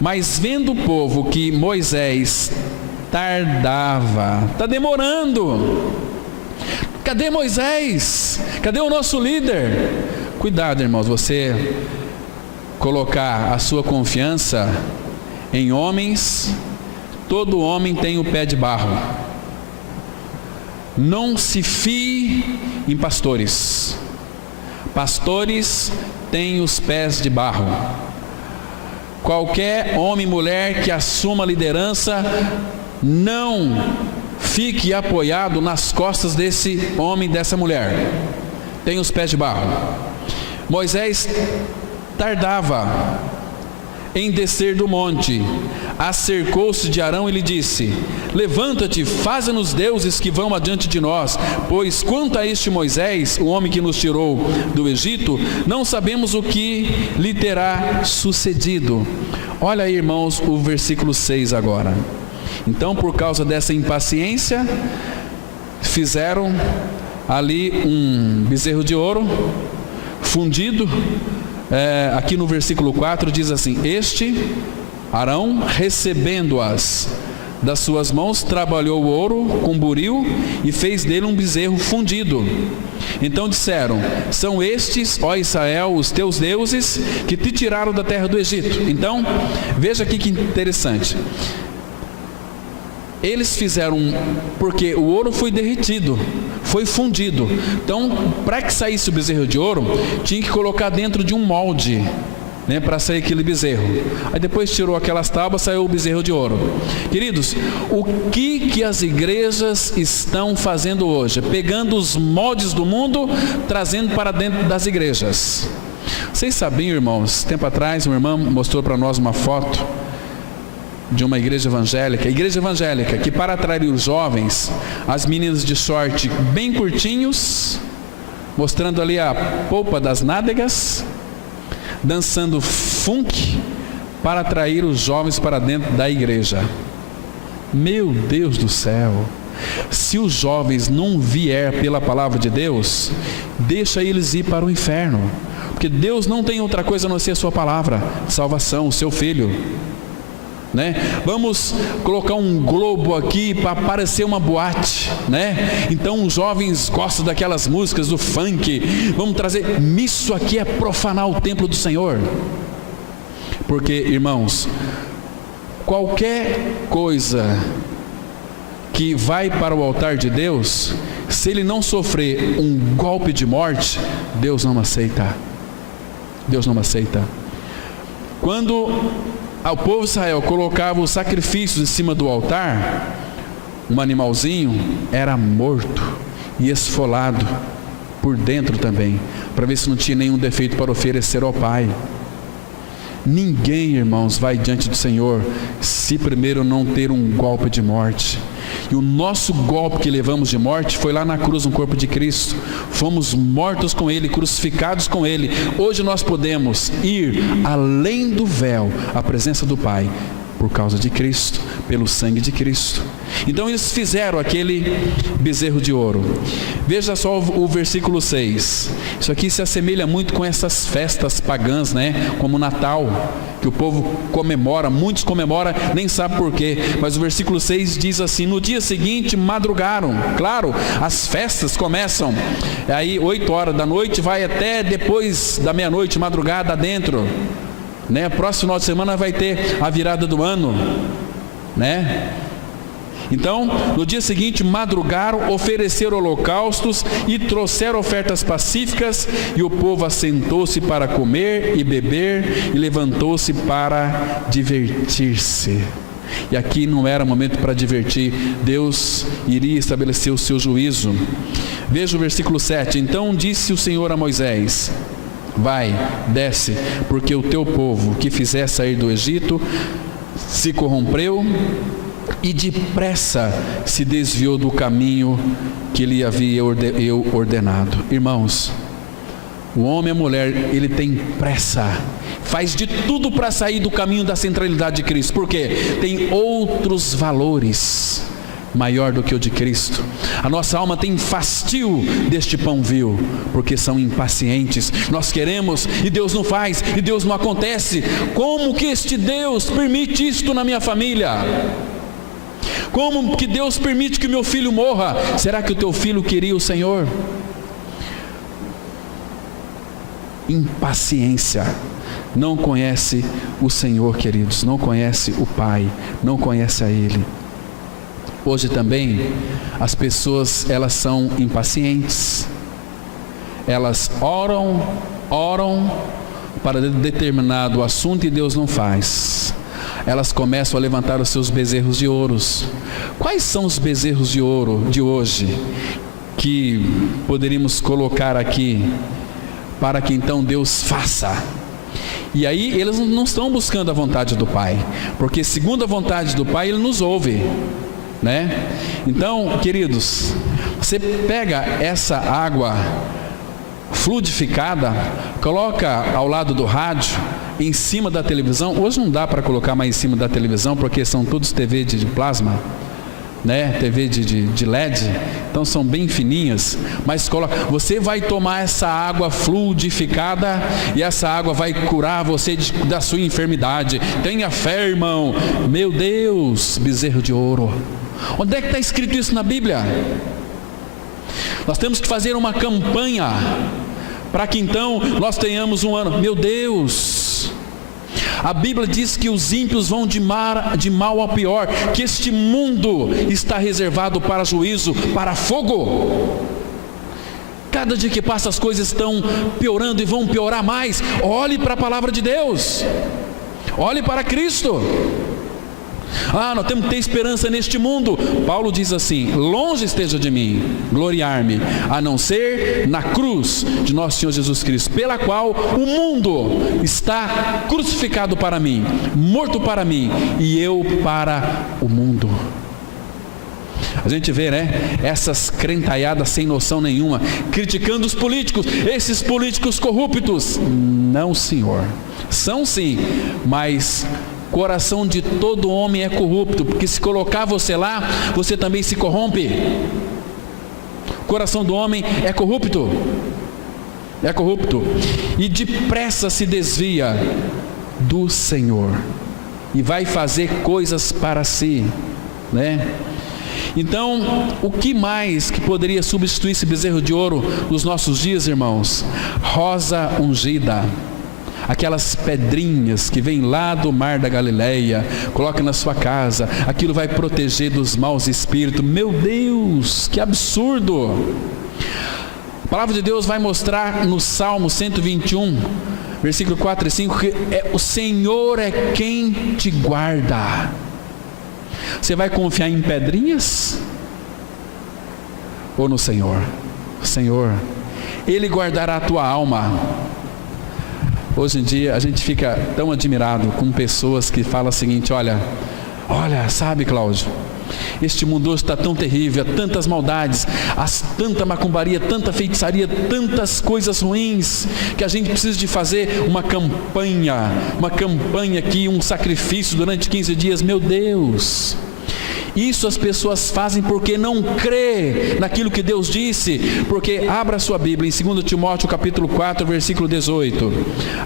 mas vendo o povo que Moisés tardava, está demorando, cadê Moisés? Cadê o nosso líder? Cuidado, irmãos, você colocar a sua confiança em homens. Todo homem tem o pé de barro. Não se fie em pastores. Pastores têm os pés de barro. Qualquer homem e mulher que assuma a liderança, não fique apoiado nas costas desse homem, dessa mulher. Tem os pés de barro. Moisés tardava em descer do monte, acercou-se de Arão e lhe disse: levanta-te, faze-nos deuses que vão adiante de nós, pois quanto a este Moisés, o homem que nos tirou do Egito, não sabemos o que lhe terá sucedido. Olha aí, irmãos, o versículo 6 agora. Então, por causa dessa impaciência, fizeram ali um bezerro de ouro fundido, aqui no versículo 4 diz assim: este Arão, recebendo-as das suas mãos, trabalhou o ouro com buril e fez dele um bezerro fundido. Então disseram: são estes, ó Israel, os teus deuses que te tiraram da terra do Egito. Então, veja aqui que interessante. Eles fizeram, porque o ouro foi derretido, foi fundido. Então, para que saísse o bezerro de ouro, tinha que colocar dentro de um molde, né, para sair aquele bezerro. Aí depois tirou aquelas tábuas, saiu o bezerro de ouro. Queridos, o que as igrejas estão fazendo hoje? Pegando os moldes do mundo, trazendo para dentro das igrejas. Vocês sabiam, irmãos, tempo atrás uma irmã mostrou para nós uma foto de uma igreja evangélica, que para atrair os jovens, as meninas de short bem curtinhos, mostrando ali a polpa das nádegas, dançando funk, para atrair os jovens para dentro da igreja. Meu Deus do céu! Se os jovens não vier pela palavra de Deus, deixa eles ir para o inferno, porque Deus não tem outra coisa a não ser a sua palavra de salvação, o seu filho, né? Vamos colocar um globo aqui para parecer uma boate, né? Então os jovens gostam daquelas músicas do funk. Vamos trazer, isso aqui é profanar o templo do Senhor. Porque, irmãos, qualquer coisa que vai para o altar de Deus, se ele não sofrer um golpe de morte, Deus não aceita. Deus não aceita. Quando o povo de Israel colocava os sacrifícios em cima do altar, um animalzinho era morto e esfolado por dentro também, para ver se não tinha nenhum defeito para oferecer ao Pai. Ninguém, irmãos, vai diante do Senhor se primeiro não ter um golpe de morte. E o nosso golpe que levamos de morte foi lá na cruz, no corpo de Cristo. Fomos mortos com Ele, crucificados com Ele. Hoje nós podemos ir além do véu à presença do Pai, por causa de Cristo, pelo sangue de Cristo. Então eles fizeram aquele bezerro de ouro. Veja só o versículo 6. Isso aqui se assemelha muito com essas festas pagãs, né? Como o Natal, que o povo comemora, muitos comemoram, nem sabe por quê. Mas o versículo 6 diz assim: no dia seguinte madrugaram. Claro, as festas começam aí 8 horas da noite, vai até depois da meia-noite, madrugada dentro, né? Próximo final de semana vai ter a virada do ano, né? Então, no dia seguinte madrugaram, ofereceram holocaustos e trouxeram ofertas pacíficas, e o povo assentou-se para comer e beber, e levantou-se para divertir-se. E aqui não era momento para divertir, Deus iria estabelecer o seu juízo. Veja o versículo 7. Então disse o Senhor a Moisés: vai, desce, porque o teu povo que fizer sair do Egito se corrompeu e depressa se desviou do caminho que lhe havia eu ordenado. Irmãos, o homem e a mulher, ele tem pressa, faz de tudo para sair do caminho da centralidade de Cristo. Por quê? Tem outros valores maior do que o de Cristo. A nossa alma tem fastio deste pão vil, porque são impacientes. Nós queremos e Deus não faz, e Deus não acontece. Como que este Deus permite isto na minha família? Como que Deus permite que meu filho morra? Será que o teu filho queria o Senhor? Impaciência. Não conhece o Senhor, queridos, não conhece o Pai, não conhece a Ele. Hoje também as pessoas, elas são impacientes. Elas oram para determinado assunto e Deus não faz. Elas começam a levantar os seus bezerros de ouros. Quais são os bezerros de ouro de hoje que poderíamos colocar aqui para que então Deus faça? E aí eles não estão buscando a vontade do Pai, porque segundo a vontade do Pai Ele nos ouve, né? Então, queridos, você pega essa água fluidificada, coloca ao lado do rádio, em cima da televisão. Hoje não dá para colocar mais em cima da televisão, porque são todos TV de plasma, né? TV de LED, então são bem fininhas, mas você vai tomar essa água fluidificada e essa água vai curar você da sua enfermidade. Tenha fé, irmão. Meu Deus, bezerro de ouro. Onde é que está escrito isso na Bíblia? Nós temos que fazer uma campanha para que então nós tenhamos um ano. Meu Deus, a Bíblia diz que os ímpios vão de mal a pior, que este mundo está reservado para juízo, para fogo. Cada dia que passa as coisas estão piorando e vão piorar mais. Olhe para a palavra de Deus, olhe para Cristo. Nós temos que ter esperança neste mundo. Paulo diz assim: longe esteja de mim gloriar-me, a não ser na cruz de nosso Senhor Jesus Cristo, pela qual o mundo está crucificado para mim, morto para mim, e eu para o mundo. A gente vê, né, essas crentaiadas sem noção nenhuma, criticando os políticos, esses políticos corruptos. Não, senhor, são sim, mas coração de todo homem é corrupto, porque se colocar você lá, você também se corrompe. O coração do homem é corrupto, e depressa se desvia do Senhor, e vai fazer coisas para si, né? Então, o que mais que poderia substituir esse bezerro de ouro nos nossos dias, irmãos? Rosa ungida. Aquelas pedrinhas que vêm lá do mar da Galileia, coloca na sua casa, aquilo vai proteger dos maus espíritos. Meu Deus, que absurdo! A palavra de Deus vai mostrar no Salmo 121, versículo 4 e 5, que o Senhor é quem te guarda. Você vai confiar em pedrinhas ou no Senhor? O Senhor, Ele guardará a tua alma. Hoje em dia a gente fica tão admirado com pessoas que falam o seguinte: olha, sabe, Cláudio, este mundo hoje está tão terrível, tantas maldades, tanta macumbaria, tanta feitiçaria, tantas coisas ruins, que a gente precisa de fazer uma campanha aqui, um sacrifício durante 15 dias. Meu Deus! Isso as pessoas fazem porque não crê naquilo que Deus disse. Porque abra sua Bíblia em 2 Timóteo capítulo 4, versículo 18.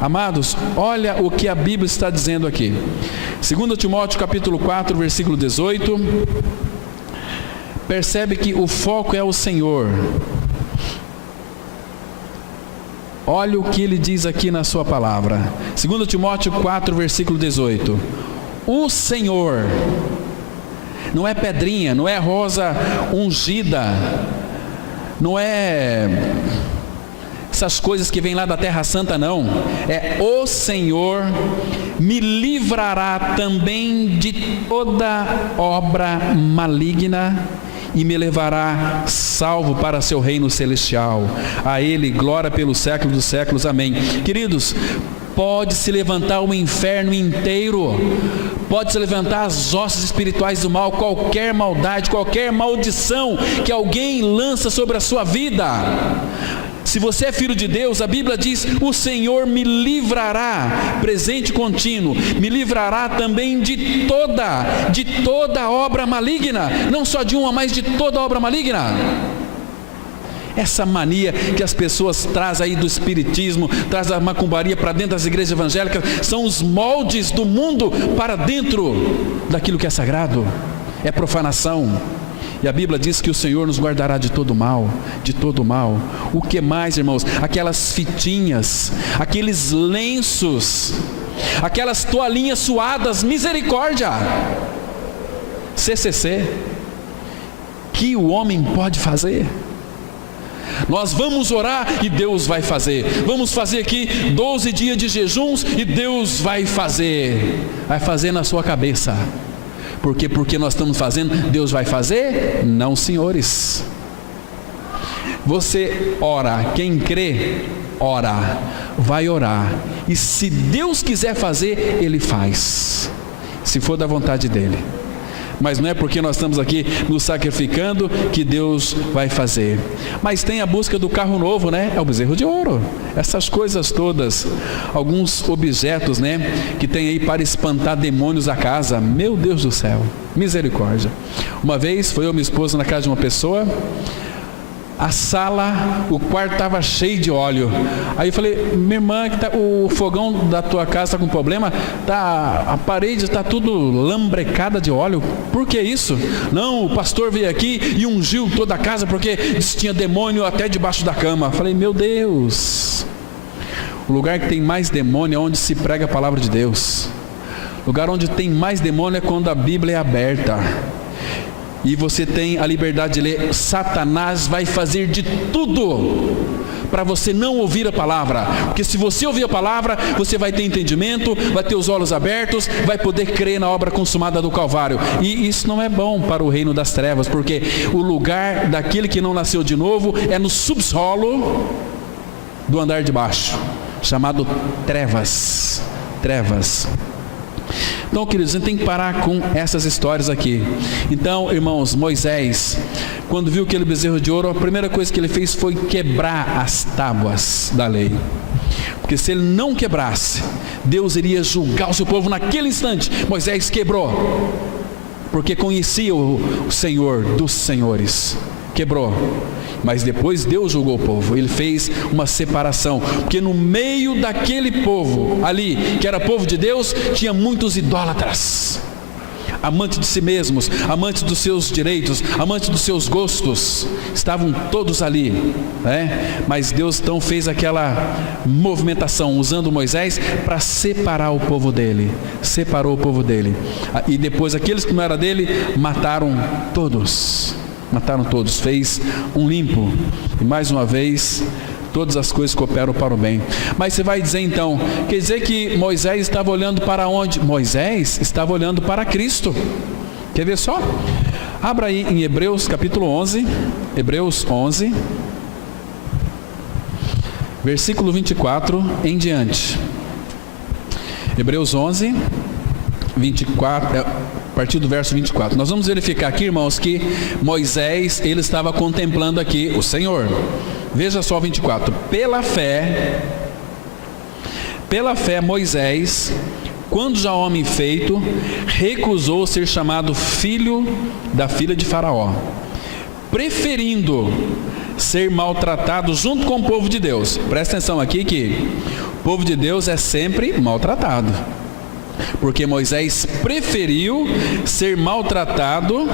Amados, olha o que a Bíblia está dizendo aqui. 2 Timóteo capítulo 4, versículo 18. Percebe que o foco é o Senhor. Olha o que ele diz aqui na sua palavra. 2 Timóteo 4, versículo 18. O Senhor, não é pedrinha, não é rosa ungida, não é essas coisas que vêm lá da Terra Santa, não. É o Senhor me livrará também de toda obra maligna e me levará salvo para seu reino celestial. A Ele glória pelos séculos dos séculos. Amém. Queridos, pode se levantar o inferno inteiro, pode se levantar as hostes espirituais do mal, qualquer maldade, qualquer maldição que alguém lança sobre a sua vida. Se você é filho de Deus, a Bíblia diz: o Senhor me livrará, presente contínuo, me livrará também de toda obra maligna, não só de uma, mas de toda obra maligna. Essa mania que as pessoas trazem aí do espiritismo, traz a macumbaria para dentro das igrejas evangélicas, são os moldes do mundo para dentro daquilo que é sagrado, é profanação. E a Bíblia diz que o Senhor nos guardará de todo mal, de todo mal. O que mais, irmãos? Aquelas fitinhas, aqueles lenços, aquelas toalhinhas suadas, misericórdia. CCC, que o homem pode fazer? Nós vamos orar e Deus vai fazer. Vamos fazer aqui 12 dias de jejuns e Deus vai fazer. Vai fazer na sua cabeça. Porque nós estamos fazendo, Deus vai fazer? Não, senhores. Você ora, quem crê, ora, vai orar. E se Deus quiser fazer, Ele faz. Se for da vontade dEle. mas não é porque nós estamos aqui nos sacrificando que Deus vai fazer. Mas tem a busca do carro novo, né? É o bezerro de ouro. Essas coisas todas, alguns objetos, né, que tem aí para espantar demônios da casa. Meu Deus do céu, misericórdia. Uma vez foi eu e minha esposa na casa de uma pessoa. A sala, o quarto estava cheio de óleo. Aí eu falei: minha irmã, o fogão da tua casa está com problema? A parede está tudo lambrecada de óleo. Por que isso? Não, o pastor veio aqui e ungiu toda a casa porque disse que tinha demônio até debaixo da cama. Eu falei: meu Deus, o lugar que tem mais demônio é onde se prega a palavra de Deus. O lugar onde tem mais demônio é quando a Bíblia é aberta e você tem a liberdade de ler. Satanás vai fazer de tudo para você não ouvir a palavra, porque se você ouvir a palavra, você vai ter entendimento, vai ter os olhos abertos, vai poder crer na obra consumada do Calvário. E isso não é bom para o reino das trevas, porque o lugar daquele que não nasceu de novo é no subsolo do andar de baixo, chamado trevas. Então, queridos, a gente tem que parar com essas histórias aqui. Então, irmãos, Moisés, quando viu aquele bezerro de ouro, a primeira coisa que ele fez foi quebrar as tábuas da lei. Porque se ele não quebrasse, Deus iria julgar o seu povo naquele instante. Moisés quebrou, porque conhecia o Senhor dos senhores. Quebrou. Mas depois Deus julgou o povo. Ele fez uma separação, porque no meio daquele povo ali, que era povo de Deus, tinha muitos idólatras, amantes de si mesmos, amantes dos seus direitos, amantes dos seus gostos. Estavam todos ali, né? Mas Deus então fez aquela movimentação, usando Moisés para separar o povo dele. Separou o povo dele. E depois aqueles que não eram dele, mataram todos, fez um limpo. E mais uma vez, todas as coisas cooperam para o bem. Mas você vai dizer então, quer dizer que Moisés estava olhando para onde? Moisés estava olhando para Cristo. Quer ver só? Abra aí em Hebreus capítulo 11, Hebreus 11, versículo 24 em diante. Hebreus 11, 24, a partir do verso 24. Nós vamos verificar aqui, irmãos, que Moisés, ele estava contemplando aqui o Senhor. Veja só o 24. Pela fé Moisés, quando já homem feito, recusou ser chamado filho da filha de Faraó, preferindo ser maltratado junto com o povo de Deus. Presta atenção aqui que o povo de Deus é sempre maltratado, porque Moisés preferiu ser maltratado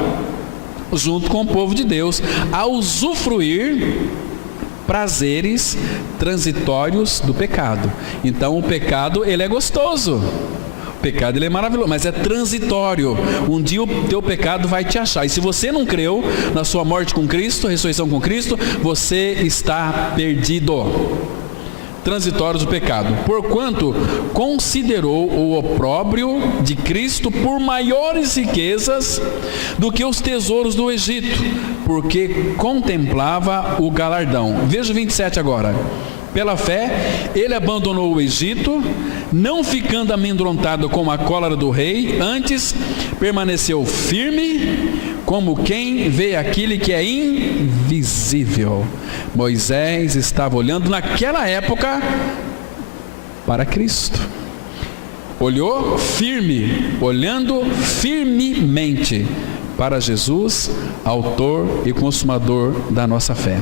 junto com o povo de Deus, a usufruir prazeres transitórios do pecado. Então o pecado, ele é gostoso, o pecado, ele é maravilhoso, mas é transitório. Um dia o teu pecado vai te achar, e se você não creu na sua morte com Cristo, ressurreição com Cristo, você está perdido. Transitórios do pecado, porquanto considerou o opróbrio de Cristo por maiores riquezas do que os tesouros do Egito, porque contemplava o galardão. Veja o 27 agora. Pela fé, ele abandonou o Egito, não ficando amedrontado com a cólera do rei, antes permaneceu firme, como quem vê aquele que é invisível. Moisés estava olhando naquela época para Cristo. Olhou firme, olhando firmemente para Jesus, autor e consumador da nossa fé.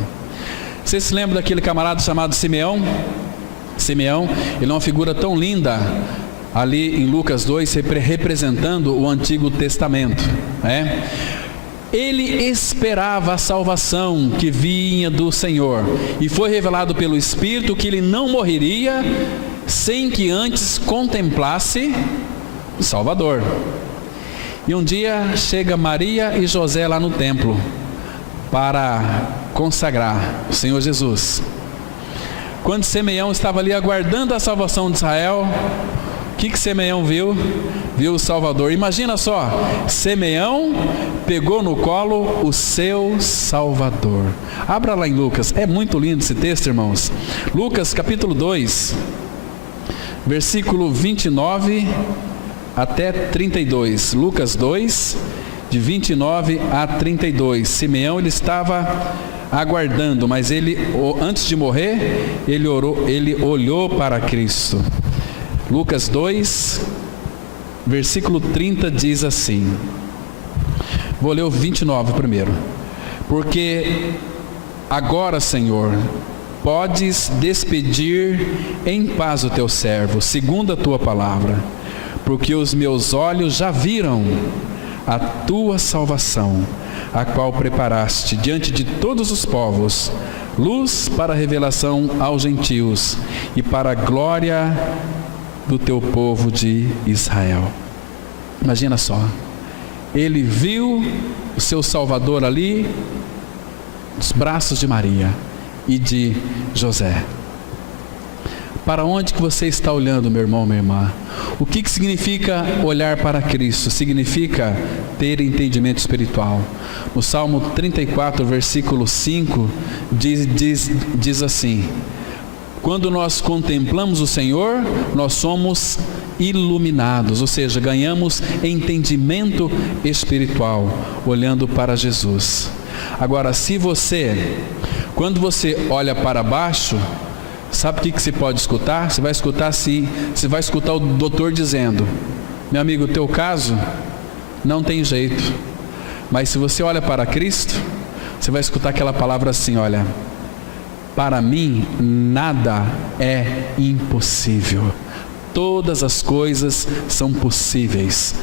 Você se lembra daquele camarada chamado Simeão? Simeão, ele é uma figura tão linda ali em Lucas 2, representando o Antigo Testamento, né? Ele esperava a salvação que vinha do Senhor, e foi revelado pelo Espírito que ele não morreria sem que antes contemplasse o Salvador. E um dia chega Maria e José lá no templo para consagrar o Senhor Jesus. Quando Simeão estava ali aguardando a salvação de Israel, o que Simeão viu? Viu o Salvador. Imagina só, Simeão pegou no colo o seu Salvador. Abra lá em Lucas, é muito lindo esse texto, irmãos. Lucas capítulo 2, versículo 29 até 32. Lucas 2, de 29 a 32. Simeão, ele estava aguardando, mas ele, antes de morrer, ele olhou para Cristo. Lucas 2, versículo 30 diz assim, vou ler o 29 primeiro. Porque agora, Senhor, podes despedir em paz o teu servo, segundo a tua palavra, porque os meus olhos já viram a tua salvação, a qual preparaste diante de todos os povos, luz para a revelação aos gentios e para a glória do teu povo de Israel. Imagina só, ele viu o seu Salvador ali, nos braços de Maria e de José. Para onde que você está olhando, meu irmão, minha irmã? O que significa olhar para Cristo? Significa ter entendimento espiritual. No Salmo 34, versículo 5, diz assim: quando nós contemplamos o Senhor, nós somos iluminados, ou seja, ganhamos entendimento espiritual, olhando para Jesus. Agora, quando você olha para baixo, sabe o que você pode escutar? Você vai escutar assim, você vai escutar o doutor dizendo: meu amigo, o teu caso não tem jeito. Mas se você olha para Cristo, você vai escutar aquela palavra assim: olha, para mim nada é impossível. Todas as coisas são possíveis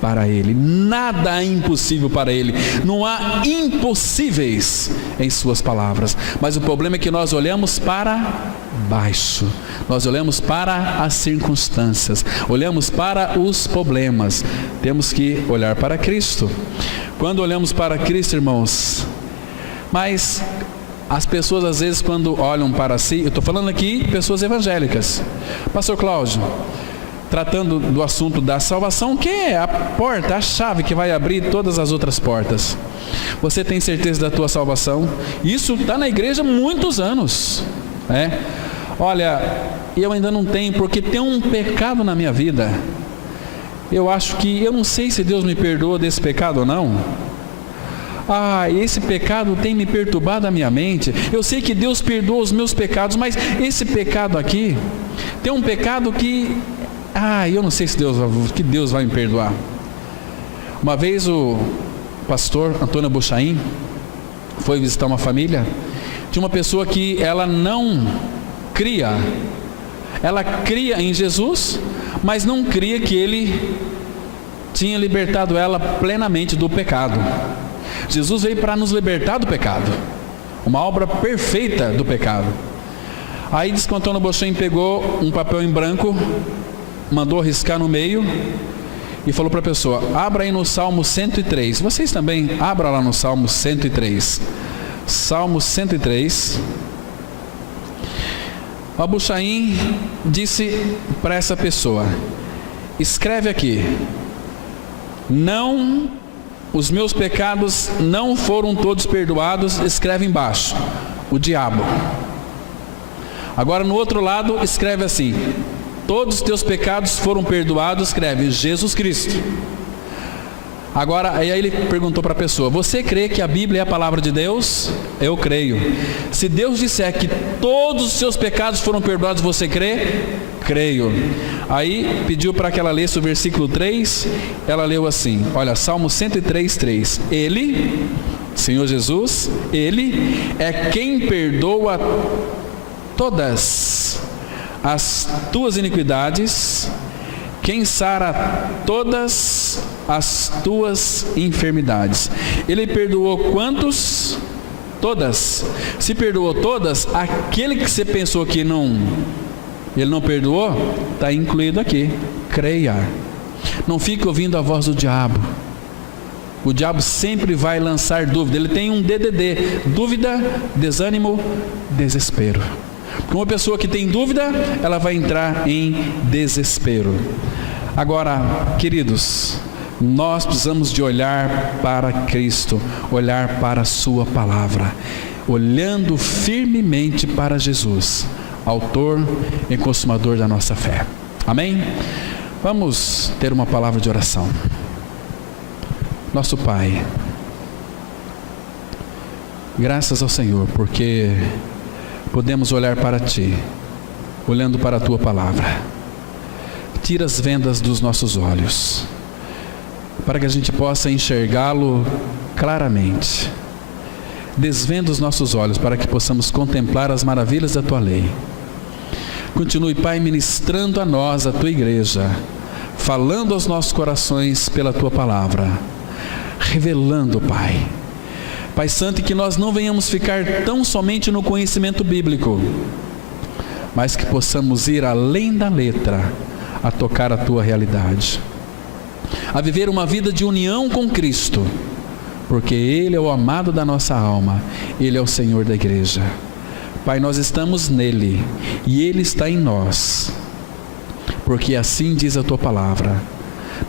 para Ele. Nada é impossível para Ele. Não há impossíveis em suas palavras. Mas o problema é que nós olhamos para baixo. Nós olhamos para as circunstâncias. Olhamos para os problemas. Temos que olhar para Cristo. Quando olhamos para Cristo, irmãos, mas as pessoas às vezes quando olham para si, eu estou falando aqui pessoas evangélicas. Pastor Cláudio, tratando do assunto da salvação, que é a porta, a chave que vai abrir todas as outras portas. Você tem certeza da tua salvação? Isso está na igreja há muitos anos. Olha, eu ainda não tenho, porque tem um pecado na minha vida. Eu não sei se Deus me perdoa desse pecado ou não. Esse pecado tem me perturbado a minha mente. Eu sei que Deus perdoa os meus pecados, mas esse pecado aqui, tem um pecado que eu não sei se Deus vai me perdoar. Uma vez o pastor Antônio Bochaim foi visitar uma família de uma pessoa que ela não cria. Ela cria em Jesus, mas não cria que Ele tinha libertado ela plenamente do pecado. Jesus veio para nos libertar do pecado, uma obra perfeita do pecado. Aí diz que o Antônio Bochaim pegou um papel em branco, mandou riscar no meio e falou para a pessoa: abra aí no Salmo 103. Vocês também abram lá no Salmo 103. Salmo 103. O Bochaim disse para essa pessoa: escreve aqui, os meus pecados não foram todos perdoados. Escreve embaixo, o diabo. Agora no outro lado escreve assim: todos os teus pecados foram perdoados. Escreve Jesus Cristo. Agora, aí ele perguntou para a pessoa: você crê que a Bíblia é a palavra de Deus? Eu creio. Se Deus disser que todos os seus pecados foram perdoados, você crê? Creio. Aí pediu para que ela lesse o versículo 3. Ela leu assim, olha, Salmo 103, 3. Ele, Senhor Jesus, Ele é quem perdoa todas as tuas iniquidades, quem sara todas as tuas enfermidades. Ele perdoou quantos? Todas. Se perdoou todas, aquele que você pensou que ele não perdoou, está incluído aqui. Creia. Não fique ouvindo a voz do diabo. O diabo sempre vai lançar dúvida. Ele tem um DDD: dúvida, desânimo, desespero. Uma pessoa que tem dúvida, ela vai entrar em desespero. Agora, queridos, nós precisamos de olhar para Cristo, olhar para a sua palavra, olhando firmemente para Jesus, autor e consumador da nossa fé. Amém? Vamos ter uma palavra de oração. Nosso Pai, graças ao Senhor, porque podemos olhar para Ti, olhando para a Tua Palavra. Tira as vendas dos nossos olhos, para que a gente possa enxergá-lo claramente. Desvenda os nossos olhos, para que possamos contemplar as maravilhas da Tua lei. Continue, Pai, ministrando a nós, a Tua igreja, falando aos nossos corações pela Tua Palavra, revelando, Pai. Pai Santo, que nós não venhamos ficar tão somente no conhecimento bíblico, mas que possamos ir além da letra, a tocar a Tua realidade, a viver uma vida de união com Cristo, porque Ele é o amado da nossa alma, Ele é o Senhor da igreja. Pai, nós estamos nele e Ele está em nós, porque assim diz a Tua Palavra.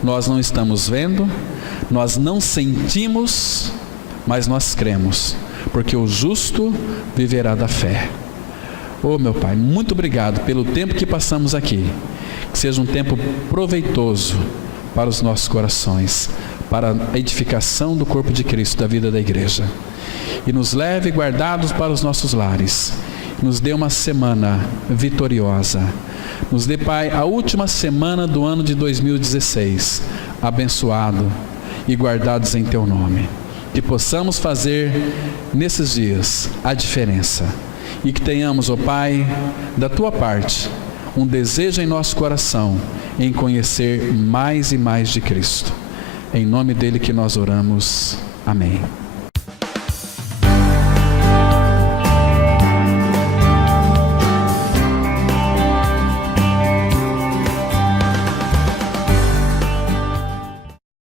Nós não estamos vendo, nós não sentimos, mas nós cremos, porque o justo viverá da fé. Oh, meu Pai, muito obrigado pelo tempo que passamos aqui, que seja um tempo proveitoso para os nossos corações, para a edificação do corpo de Cristo, da vida da igreja. E nos leve guardados para os nossos lares. Nos dê uma semana vitoriosa. Nos dê, Pai, a última semana do ano de 2016, abençoado e guardados em Teu nome. Que possamos fazer nesses dias a diferença. E que tenhamos, ó Pai, da Tua parte, um desejo em nosso coração em conhecer mais e mais de Cristo. Em nome dele que nós oramos. Amém.